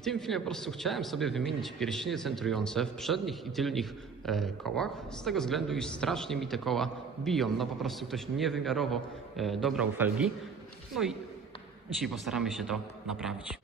w tym filmie po prostu chciałem sobie wymienić pierścienie centrujące w przednich i tylnych e, kołach, z tego względu, iż strasznie mi te koła biją. No po prostu ktoś niewymiarowo e, dobrał felgi. No i dzisiaj postaramy się to naprawić.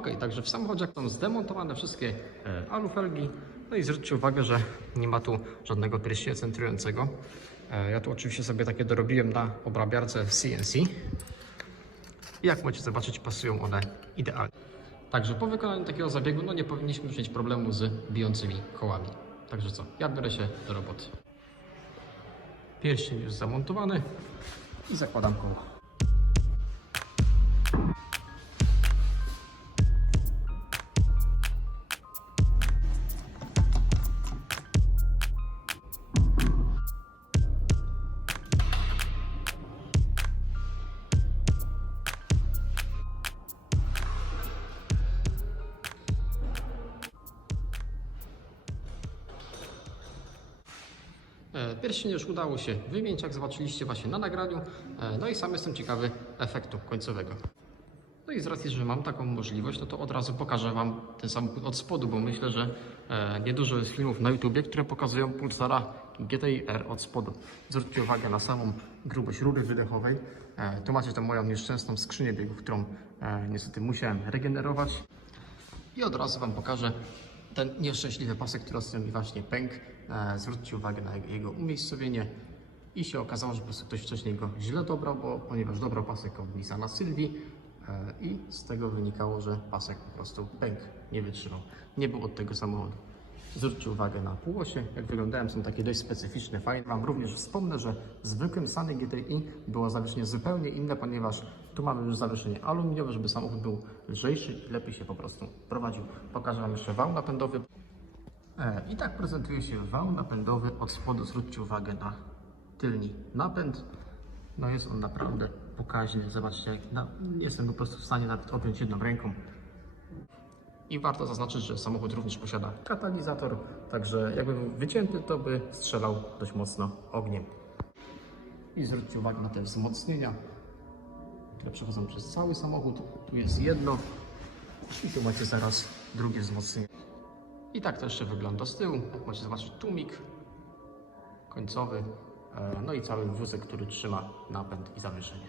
Ok, także w samochodzie są zdemontowane wszystkie e, alufelgi. No i zwróćcie uwagę, że nie ma tu żadnego pierścienia centrującego. E, ja tu oczywiście sobie takie dorobiłem na obrabiarce CNC. Jak możecie zobaczyć, pasują one idealnie. Także po wykonaniu takiego zabiegu, no nie powinniśmy mieć problemu z bijącymi kołami. Także co, ja biorę się do roboty. Pierścień już zamontowany i zakładam koło. Pierścień już udało się wymienić, jak zobaczyliście właśnie na nagraniu. E, No i sam jestem ciekawy efektu końcowego. No i z racji, że mam taką możliwość, no to od razu pokażę Wam ten samochód od spodu, bo myślę, że e, niedużo jest filmów na YouTubie, które pokazują Pulsara GTI R od spodu. Zwróćcie uwagę na samą grubość rury wydechowej. E, Tu macie tę moją nieszczęsną skrzynię biegów, którą e, niestety musiałem regenerować. I od razu Wam pokażę ten nieszczęśliwy pasek, który ostatnio mi właśnie pękł. E, zwróćcie uwagę na jego umiejscowienie. I się okazało, że po prostu ktoś wcześniej go źle dobrał, bo ponieważ dobrał pasek od Nissana Sylwii e, i z tego wynikało, że pasek po prostu pękł, nie wytrzymał. Nie był od tego samochodu. Zwróćcie uwagę na półosie, jak wyglądają, są takie dość specyficzne, fajne. Wam również wspomnę, że w zwykłym Sany GTI było zawieszenie zupełnie inne, ponieważ tu mamy już zawieszenie aluminiowe, żeby samochód był lżejszy i lepiej się po prostu prowadził. Pokażę Wam jeszcze wał napędowy. E, I tak prezentuje się wał napędowy od spodu. Zwróćcie uwagę na tylni napęd. No jest on naprawdę pokaźny. Zobaczcie, jak na, jestem po prostu w stanie nawet objąć jedną ręką. I warto zaznaczyć, że samochód również posiada katalizator, także jakby był wycięty, to by strzelał dość mocno ogniem. I zwróćcie uwagę na te wzmocnienia, które przechodzą przez cały samochód. Tu jest jedno i tu macie zaraz drugie wzmocnienie. I tak to jeszcze wygląda z tyłu. Możecie zobaczyć tłumik końcowy, e, no i cały wózek, który trzyma napęd i zawieszenie.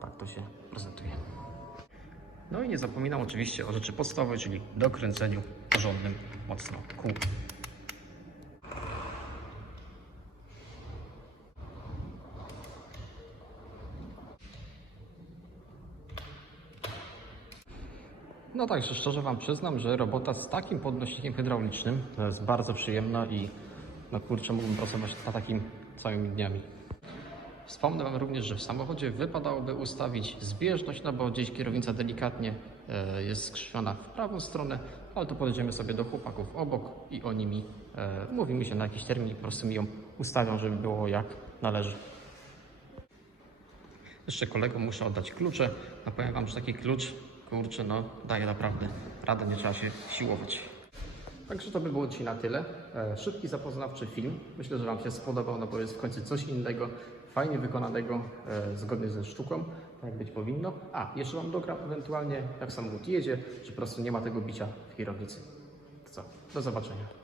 Tak to się prezentuje. No i nie zapominam oczywiście o rzeczy podstawowej, czyli dokręceniu porządnym mocno kół. No także szczerze Wam przyznam, że robota z takim podnośnikiem hydraulicznym jest bardzo przyjemna i no kurczę, mógłbym pracować na takim całymi dniami. Wspomnę Wam również, że w samochodzie wypadałoby ustawić zbieżność, no bo gdzieś kierownica delikatnie e, jest skrzywiona w prawą stronę, ale to podejdziemy sobie do chłopaków obok i oni mi, e, mówimy się na jakiś termin po prostu mi ją ustawią, żeby było jak należy. Jeszcze kolegom muszę oddać klucze. No powiem Wam, że taki klucz, kurczę, no daje naprawdę radę, nie trzeba się siłować. Także to by było dzisiaj na tyle. E, Szybki, zapoznawczy film. Myślę, że Wam się spodobał, no bo jest w końcu coś innego, fajnie wykonanego, e, zgodnie ze sztuką, tak jak być powinno. A, jeszcze Wam dogram ewentualnie, jak samochód jedzie, że po prostu nie ma tego bicia w kierownicy. To co? Do zobaczenia.